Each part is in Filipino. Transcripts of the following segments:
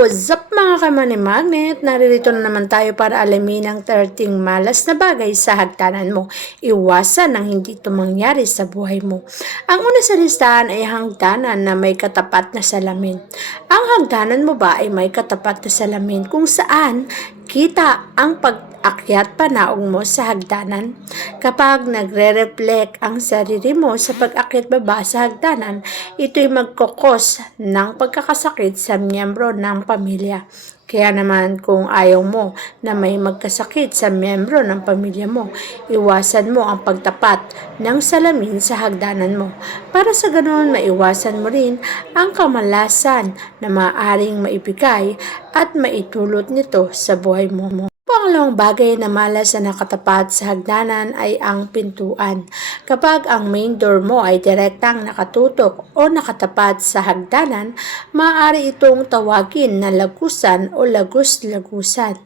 What's up mga kamani-magnet? Naririto na naman tayo para alamin ang 13 malas na bagay sa hagdanan mo. Iwasan ang hindi ito mangyari sa buhay mo. Ang una sa listahan ay hagdanan na may katapat na salamin. Ang hagdanan mo ba ay may katapat na salamin kung saan kita ang pag-akyat panaog mo sa hagdanan? Kapag nagre-reflect ang sarili mo sa pag-akyat baba sa hagdanan, ito'y magkokos ng pagkakasakit sa miyembro ng pamilya. Kaya naman kung ayaw mo na may magkasakit sa miyembro ng pamilya mo, iwasan mo ang pagtapat ng salamin sa hagdanan mo. Para sa ganoon, maiwasan mo rin ang kamalasan na maaaring maibigay at maitulot nito sa buhay mo. Pangalawang bagay na malas na nakatapat sa hagdanan ay ang pintuan. Kapag ang main door mo ay direktang nakatutok o nakatapat sa hagdanan, maaari itong tawagin na lagusan o lagus-lagusan,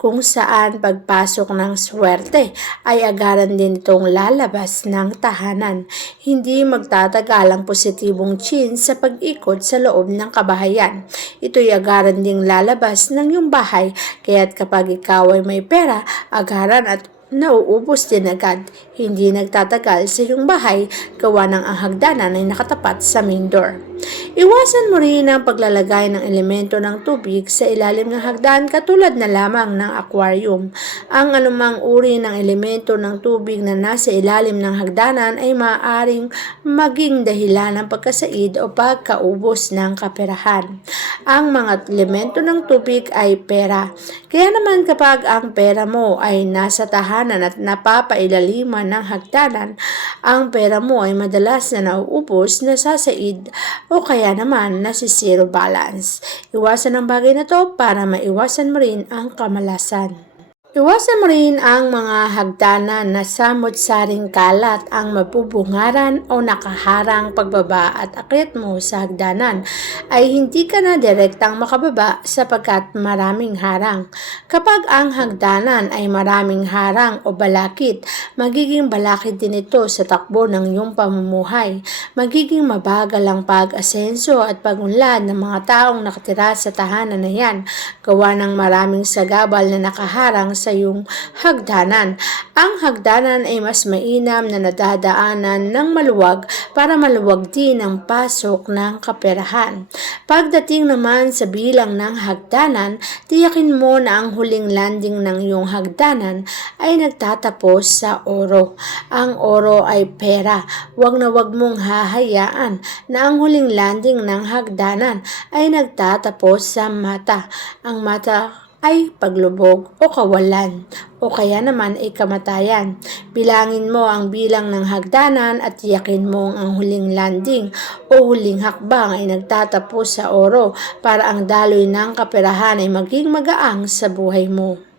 kung saan pagpasok ng swerte ay agaran din itong lalabas ng tahanan. Hindi magtatagal ang positibong chin sa pag-ikot sa loob ng kabahayan. Ito'y agaran ding lalabas ng iyong bahay, kaya't kapag ikaw ay may pera, agaran at nauubos din agad. Hindi nagtatagal sa iyong bahay gawa ng ang hagdanan ay nakatapat sa main door. Iwasan mo rin ang paglalagay ng elemento ng tubig sa ilalim ng hagdan katulad na lamang ng aquarium. Ang anumang uri ng elemento ng tubig na nasa ilalim ng hagdanan ay maaaring maging dahilan ng pagkasaid o pagkaubos ng kaperahan. Ang mga elemento ng tubig ay pera. Kaya naman kapag ang pera mo ay nasa tahanan at napapailaliman ng hagdanan, ang pera mo ay madalas na nauubos, nasasaid o kaya naman nasi zero balance. Iwasan ang bagay na to para maiwasan mo rin ang kamalasan. Iwasan mo rin ang mga hagdanan na samot-saring kalat ang mabubungaran o nakaharang pagbaba at akyat mo sa hagdanan ay hindi ka na direktang makababa sapagkat maraming harang. Kapag ang hagdanan ay maraming harang o balakid, magiging balakid din ito sa takbo ng iyong pamumuhay. Magiging mabagal ang pag-asenso at pag-unlad ng mga taong nakatira sa tahanan na yan, gawa ng maraming sagabal na nakaharang sa iyong hagdanan. Ang hagdanan ay mas mainam na nadadaanan ng maluwag para maluwag din ang pasok ng kaperahan. Pagdating naman sa bilang ng hagdanan, tiyakin mo na ang huling landing ng iyong hagdanan ay nagtatapos sa oro. Ang oro ay pera. Huwag na huwag mong hahayaan na ang huling landing ng hagdanan ay nagtatapos sa mata. Ang mata ay paglubog o kawalan o kaya naman ay kamatayan. Bilangin mo ang bilang ng hagdanan at tiyakin mo ang huling landing o huling hakbang ay nagtatapos sa oro para ang daloy ng kaperahan ay maging magaang sa buhay mo.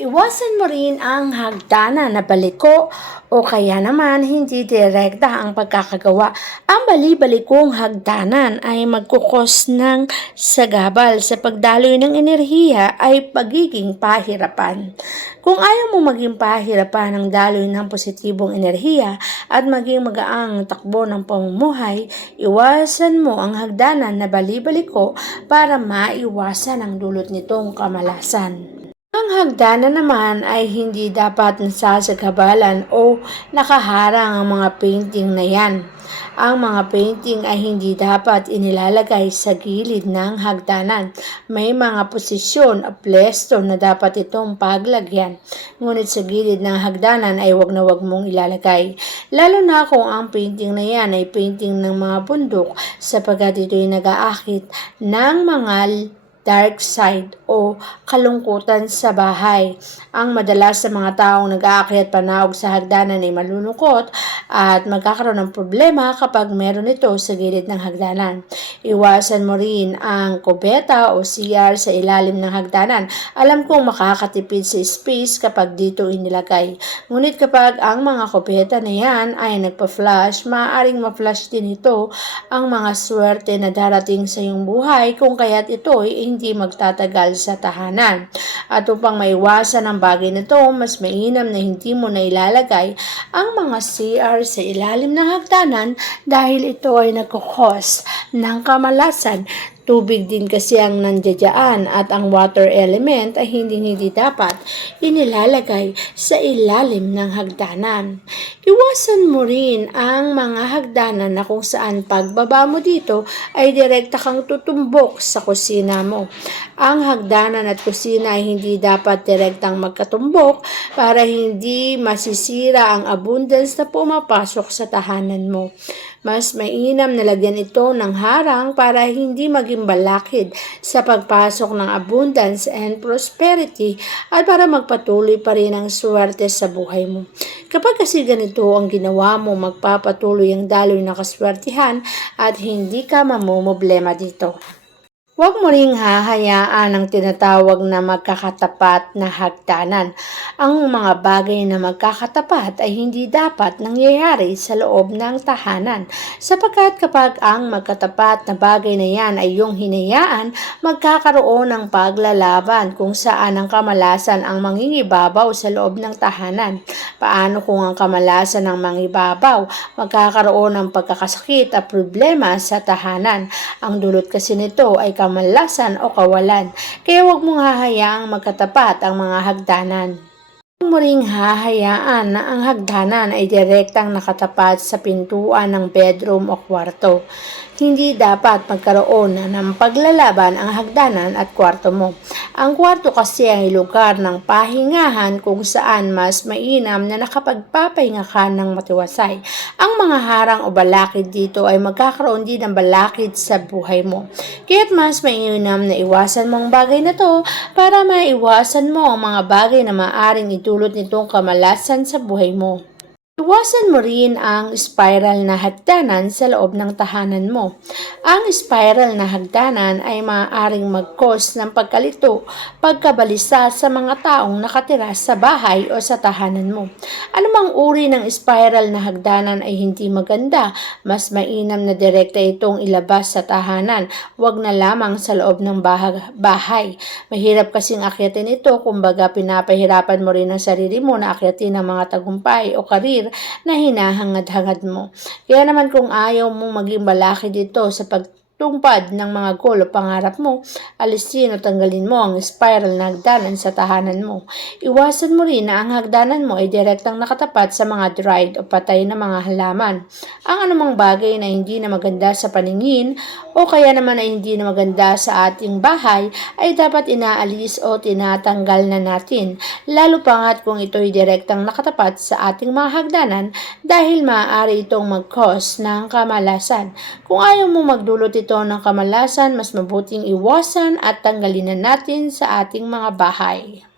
Iwasan mo rin ang hagdanan na baliko o kaya naman hindi direkta ang pagkakagawa. Ang bali-balikong hagdanan ay magkukos ng sagabal sa pagdaloy ng enerhiya ay pagiging pahirapan. Kung ayaw mo maging pahirapan ang daloy ng positibong enerhiya at maging magaang takbo ng pamumuhay, iwasan mo ang hagdanan na bali-baliko para maiwasan ang dulot nitong kamalasan. Ang hagdanan naman ay hindi dapat nasasagabalan o nakaharang ang mga painting na yan. Ang mga painting ay hindi dapat inilalagay sa gilid ng hagdanan. May mga posisyon o pwesto na dapat itong paglagyan. Ngunit sa gilid ng hagdanan ay wag na wag mong ilalagay. Lalo na kung ang painting na yan ay painting ng mga bundok sapagkat ito'y nag-aakit ng mga dark side o kalungkutan sa bahay. Ang madalas sa mga taong nag-aakyat panaog sa hagdanan ay malulungkot at magkakaroon ng problema kapag meron ito sa gilid ng hagdanan. Iwasan mo rin ang kubeta o CR sa ilalim ng hagdanan. Alam kong makakatipid sa space kapag dito inilagay. Ngunit kapag ang mga kubeta na yan ay nagpa-flash, maaaring ma-flash din ito ang mga swerte na darating sa iyong buhay kung kaya't ito ay hindi magtatagal sa tahanan. At upang maiwasan ang bagay na ito, mas mainam na hindi mo na ilalagay ang mga CR sa ilalim ng hagdanan dahil ito ay nagkukos ng kamalasan Tubig din kasi ang nandiyan at ang water element ay hindi dapat inilalagay sa ilalim ng hagdanan. Iwasan mo rin ang mga hagdanan na kung saan pagbaba mo dito ay direkta kang tutumbok sa kusina mo. Ang hagdanan at kusina ay hindi dapat direktang magkatumbok para hindi masisira ang abundance na pumapasok sa tahanan mo. Mas mainam na lagyan ito ng harang para hindi maging balakid sa pagpasok ng abundance and prosperity at para magpatuloy pa rin ang swerte sa buhay mo. Kapag kasi ganito ang ginawa mo, magpapatuloy ang daloy ng kaswertihan at hindi ka mamumblema dito. Huwag mo ring hahayaan ang tinatawag na magkakatapat na hagdanan. Ang mga bagay na magkakatapat ay hindi dapat nangyayari sa loob ng tahanan. Sapagkat kapag ang magkatapat na bagay na yan ay iyong hinayaan, magkakaroon ng paglalaban kung saan ang kamalasan ang mangingibabaw sa loob ng tahanan. Paano kung ang kamalasan ang mangibabaw? Magkakaroon ng pagkakasakit at problema sa tahanan. Ang dulot kasi nito ay kamalasan o kawalan. Kaya huwag mong hahayaang magkatapat ang mga hagdanan. Huwag mo ring hahayaan na ang hagdanan ay direktang nakatapat sa pintuan ng bedroom o kwarto. Hindi dapat magkaroon ng paglalaban ang hagdanan at kwarto mo. Ang kwarto kasi ay lugar ng pahingahan kung saan mas mainam na nakapagpapahinga ka ng matiwasay. Ang mga harang o balakid dito ay magkakaroon din ng balakid sa buhay mo. Kaya't mas mainam na iwasan mo ang bagay na to para maiwasan mo ang mga bagay na maaaring itulot nitong kamalasan sa buhay mo. Iwasan mo rin ang spiral na hagdanan sa loob ng tahanan mo. Ang spiral na hagdanan ay maaaring mag-cause ng pagkalito, pagkabalisa sa mga taong nakatira sa bahay o sa tahanan mo. Anumang uri ng spiral na hagdanan ay hindi maganda. Mas mainam na direkta itong ilabas sa tahanan, wag na lamang sa loob ng bahay. Mahirap kasing akyatin ito, kumbaga pinapahirapan mo rin ang sarili mo na akyatin ang mga tagumpay o karir na hinahangad-hangad mo. Kaya naman kung ayaw mong maging balakid dito sa pagtungpad ng mga goal o pangarap mo, alisin o tanggalin mo ang spiral na hagdanan sa tahanan mo. Iwasan mo rin na ang hagdanan mo ay direktang nakatapat sa mga dried o patay na mga halaman. Ang anumang bagay na hindi na maganda sa paningin o kaya naman ay hindi na maganda sa ating bahay ay dapat inaalis o tinatanggal na natin. Lalo pa nga't kung ito ay direktang nakatapat sa ating mga hagdanan dahil maaari itong mag-cause ng kamalasan. Kung ayaw mo magdulot ito ng kamalasan, mas mabuting iwasan at tanggalin na natin sa ating mga bahay.